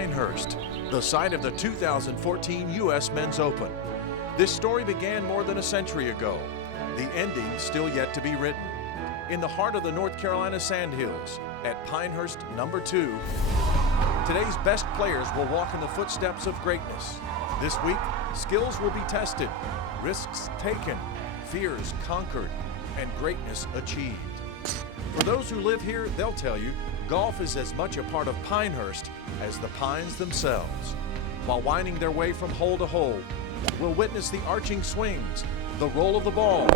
Pinehurst, the site of the 2014 U.S. Men's Open. This story began more than a century ago, the ending still yet to be written. In the heart of the North Carolina Sandhills, at Pinehurst number 2, today's best players will walk in the footsteps of greatness. This week, skills will be tested, risks taken, fears conquered, and greatness achieved. For those who live here, they'll tell you, golf is as much a part of Pinehurst as the pines themselves. While winding their way from hole to hole, we'll witness the arching swings, the roll of the ball,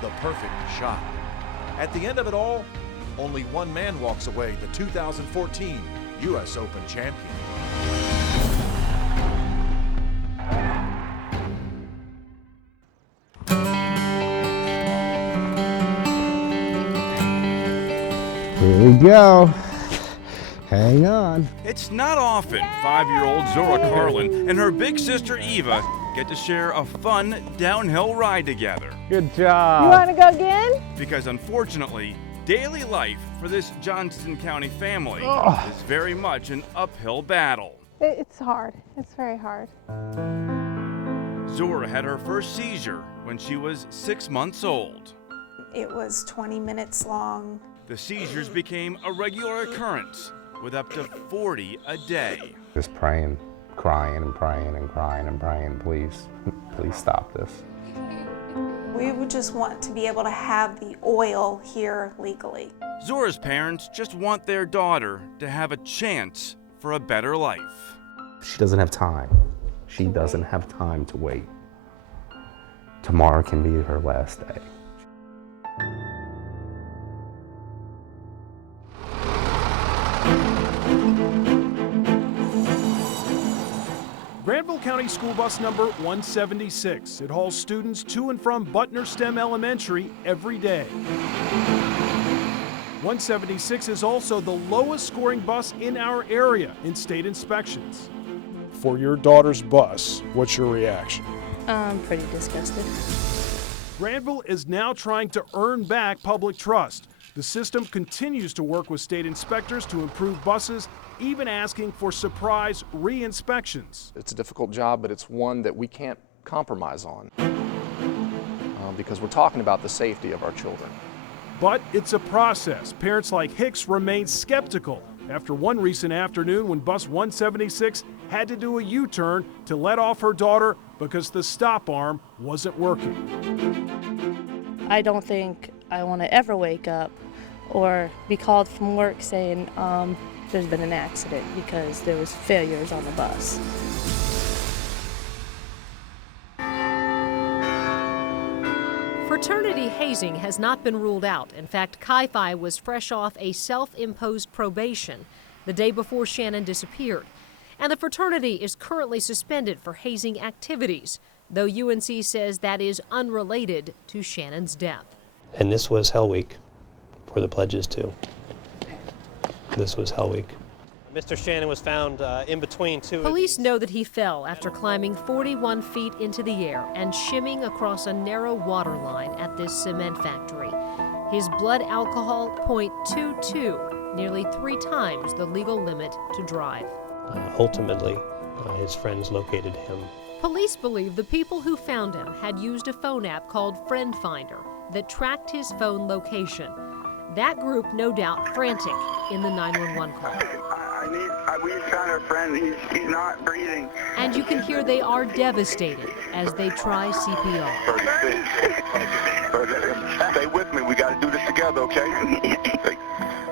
the perfect shot. At the end of it all, only one man walks away the 2014 U.S. Open champion. Here we go. Hang on. It's not often 5-year-old Zora Carlin and her big sister Eva get to share a fun downhill ride together. Good job. You want to go again? Because unfortunately, daily life for this Johnston County family is very much an uphill battle. It's hard. It's very hard. Zora had her first seizure when she was 6 months old. It was 20 minutes long. The seizures became a regular occurrence, with up to 40 a day. Just praying, crying and praying and crying and praying, please, please stop this. We would just want to be able to have the oil here legally. Zora's parents just want their daughter to have a chance for a better life. She doesn't have time. She doesn't have time to wait. Tomorrow can be her last day. Granville County School Bus number 176. It hauls students to and from Butner STEM Elementary every day. 176 is also the lowest scoring bus in our area in state inspections. For your daughter's bus, what's your reaction? I'm pretty disgusted. Granville is now trying to earn back public trust. The system continues to work with state inspectors to improve buses, even asking for surprise re-inspections. It's a difficult job, but it's one that we can't compromise on because we're talking about the safety of our children. But it's a process. Parents like Hicks remain skeptical after one recent afternoon when bus 176 had to do a U-turn to let off her daughter because the stop arm wasn't working. I don't think I want to ever wake up or be called from work saying there's been an accident because there was failures on the bus. Fraternity hazing has not been ruled out. In fact, Chi-Phi was fresh off a self-imposed probation the day before Shannon disappeared. And the fraternity is currently suspended for hazing activities, though UNC says that is unrelated to Shannon's death. And this was Hell Week for the pledges too. This was Hell Week. Mr. Shannon was found in between two. Police know that he fell after climbing 41 feet into the air and shimming across a narrow water line at this cement factory. His blood alcohol .22, nearly 3 times the legal limit to drive. Ultimately, his friends located him. Police believe the people who found him had used a phone app called Friend Finder that tracked his phone location. That group, no doubt, frantic in the 911 call. We found our friend. He's not breathing. And you can hear they are devastated as they try CPR. Stay with me. We got to do this together, okay?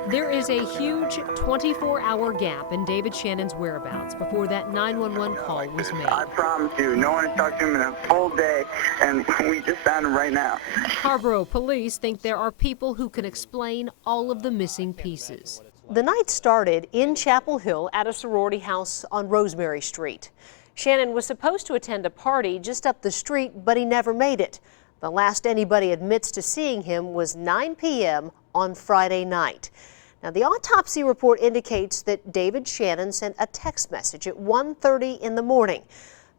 There is a huge 24-hour gap in David Shannon's whereabouts before that 911 call was made. I promise you, no one has talked to him in a full day, and we just found him right now. Harborough police think there are people who can explain all of the missing pieces. The night started in Chapel Hill at a sorority house on Rosemary Street. Shannon was supposed to attend a party just up the street, but he never made it. The last anybody admits to seeing him was 9 p.m. on Friday night. Now, the autopsy report indicates that David Shannon sent a text message at 1:30 in the morning.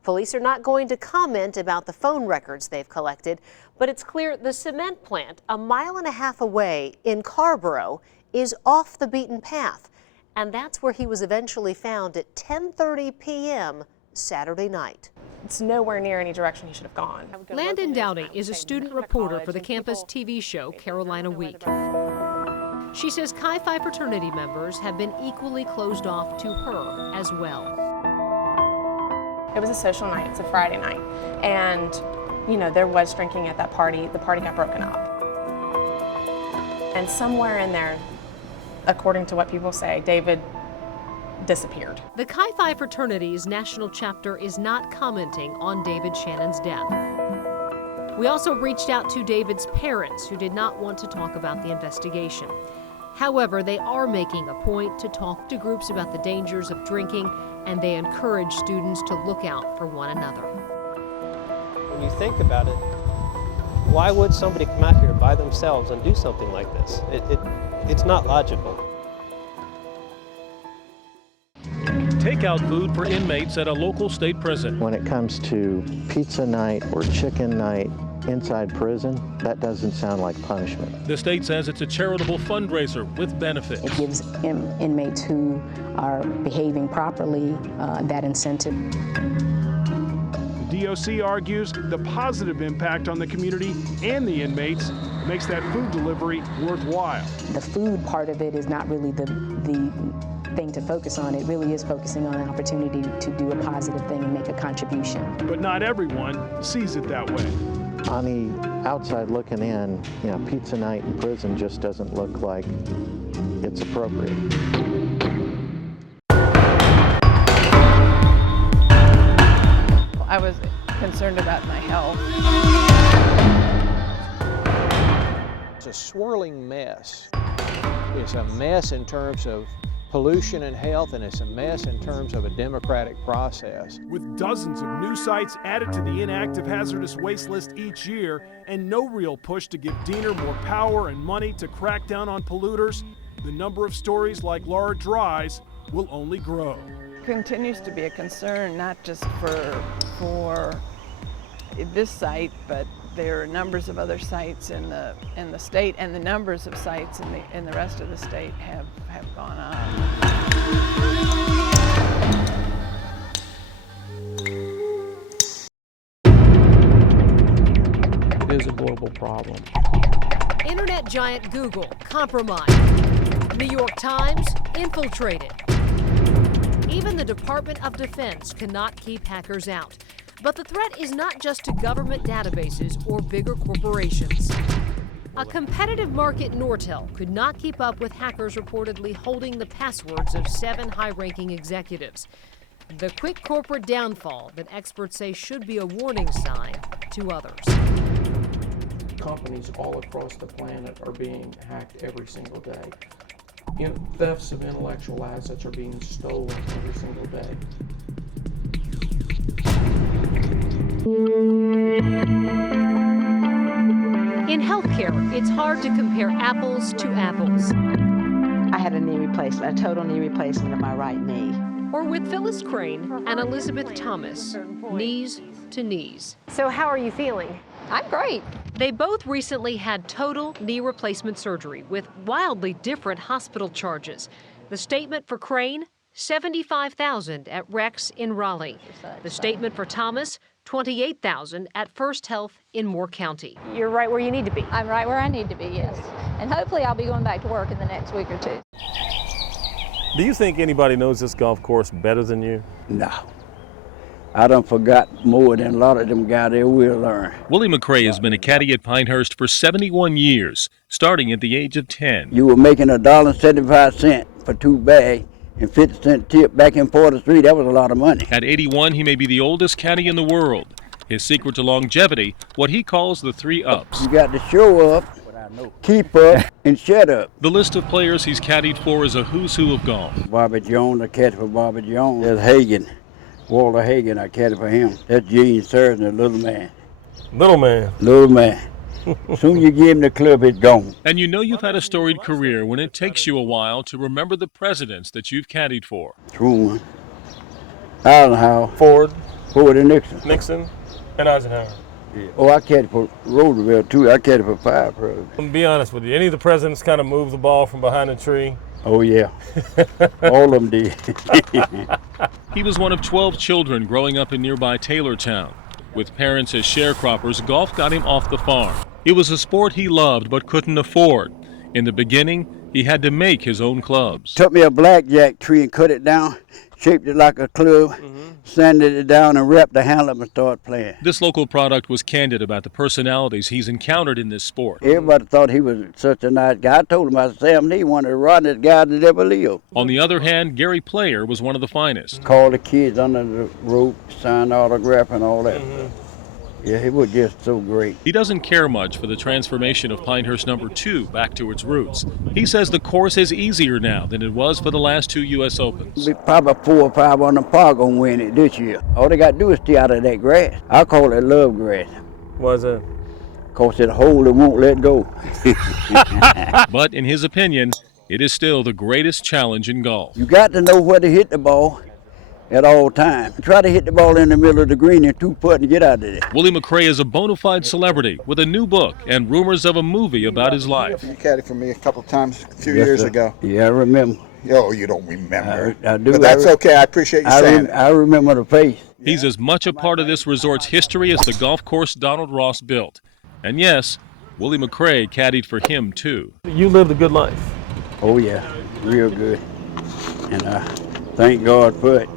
Police are not going to comment about the phone records they've collected, but it's clear the cement plant a mile and a half away in Carborough is off the beaten path, And that's where he was eventually found at 10:30 p.m. Saturday night. It's nowhere near any direction he should have gone. Landon Downey is a student reporter for the campus TV show Carolina Week. She says Chi Phi fraternity members have been equally closed off to her as well. It was a social night, it's a Friday night, and you know, there was drinking at that party. The party got broken up. And somewhere in there, according to what people say, David disappeared. The Chi Phi fraternity's national chapter is not commenting on David Shannon's death. We also reached out to David's parents, who did not want to talk about the investigation. However, they are making a point to talk to groups about the dangers of drinking, and they encourage students to look out for one another. When you think about it, why would somebody come out here by themselves and do something like this? It's not logical. Takeout food for inmates at a local state prison. When it comes to pizza night or chicken night inside prison, that doesn't sound like punishment. The state says it's a charitable fundraiser with benefits. It gives inmates who are behaving properly that incentive. The DOC argues the positive impact on the community and the inmates makes that food delivery worthwhile. The food part of it is not really the thing to focus on. It really is focusing on an opportunity to do a positive thing and make a contribution. But not everyone sees it that way. On the outside looking in, you know, pizza night in prison just doesn't look like it's appropriate. I was concerned about my health. It's a swirling mess. It's a mess in terms of pollution and health, and it's a mess in terms of a democratic process. With dozens of new sites added to the inactive hazardous waste list each year, and no real push to give Diener more power and money to crack down on polluters, the number of stories like Laura Dry's will only grow. Continues to be a concern, not just for this site, but there are numbers of other sites in the state, and the numbers of sites in the rest of the state have gone up. It is a global problem. Internet giant Google compromised. New York Times infiltrated. Even the Department of Defense cannot keep hackers out. But the threat is not just to government databases or bigger corporations. A competitive market Nortel could not keep up with hackers reportedly holding the passwords of 7 high-ranking executives. The quick corporate downfall that experts say should be a warning sign to others. Companies all across the planet are being hacked every single day. You know, thefts of intellectual assets are being stolen every single day. In healthcare, it's hard to compare apples to apples. I had a knee replacement, a total knee replacement of my right knee. Or with Phyllis Crane and Elizabeth Thomas, knees to knees. So how are you feeling? I'm great. They both recently had total knee replacement surgery with wildly different hospital charges. The statement for Crane, $75,000 at Rex in Raleigh. The statement for Thomas, $28,000 at First Health in Moore County. You're right where you need to be. I'm right where I need to be, yes. And hopefully I'll be going back to work in the next week or two. Do you think anybody knows this golf course better than you? No. I done forgot more than a lot of them guys there will learn. Willie McCrae has been a caddy at Pinehurst for 71 years, starting at the age of 10. You were making $1.75 for 2 bags and 50-cent tip back in Porter Street. That was a lot of money. At 81, he may be the oldest caddy in the world. His secret to longevity, what he calls the 3 ups. You got to show up, keep up, and shut up. The list of players he's caddied for is a who's who of golf. Bobby Jones, I caddied for Bobby Jones. There's Hagen, Walter Hagen, I caddied for him. That's Gene Surgeon, the little man. Little man? Little man. Soon you give him the club, it's gone. And you know you've had a storied career when it takes you a while to remember the presidents that you've caddied for. Truman, Eisenhower, Ford, and Nixon. Nixon, and Eisenhower. Oh, I caddied for Roosevelt too. I caddied for 5 pros. I'm gonna be honest with you. Any of the presidents kind of moved the ball from behind the tree? Oh yeah, all of them did. He was one of 12 children growing up in nearby Taylortown. With parents as sharecroppers, golf got him off the farm. It was a sport he loved but couldn't afford. In the beginning, he had to make his own clubs. Took me a blackjack tree and cut it down, shaped it like a club, sanded it down and wrapped the handle up and started playing. This local product was candid about the personalities he's encountered in this sport. Everybody thought he was such a nice guy. I told him, I said, Sam, he one of the rottest guys that ever lived. On the other hand, Gary Player was one of the finest. Called the kids under the rope, signed autograph and all that. Yeah, it was just so great. He doesn't care much for the transformation of Pinehurst No. 2 back to its roots. He says the course is easier now than it was for the last 2 U.S. Opens. Probably 4 or 5 on the par gonna win it this year. All they gotta do is stay out of that grass. I call it love grass. Was it? Cause it hold and won't let go. But in his opinion, it is still the greatest challenge in golf. You got to know where to hit the ball at all times. Try to hit the ball in the middle of the green and 2-putt and get out of there. Willie McRae is a bona fide celebrity with a new book and rumors of a movie about his life. You caddied for me a couple of times a few Yes, years sir. ago. Yeah, I remember. Oh, you don't remember. I do. But that's okay. I appreciate you saying it. I remember the face. He's as much a part of this resort's history as the golf course Donald Ross built. And yes, Willie McRae caddied for him too. You lived a good life. Oh yeah, real good. And I thank God for it.